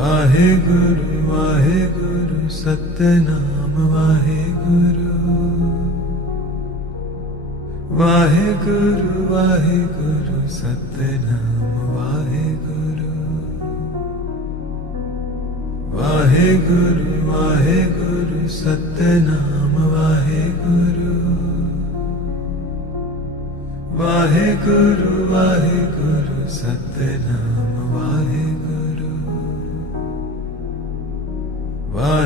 Wahe Guru Wahe Guru Satnam Wahe Guru Wahe Guru Wahe Guru Satnam Wahe Guru Wahe Guru Wahe Guru Satnam Wahe Guru Wahe Guru Wahe Guru Satnam Wahe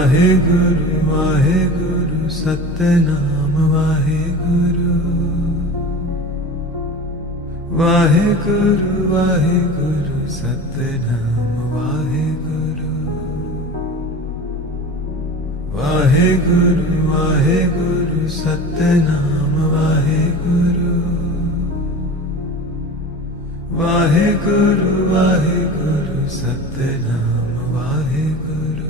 Wahe Guru Wahe Guru Satnam Wahe Guru Wahe Guru Wahe Guru Satnam Wahe Guru Wahe Guru Wahe Guru Satnam Wahe Guru Wahe Guru Wahe Guru Satnam Wahe Guru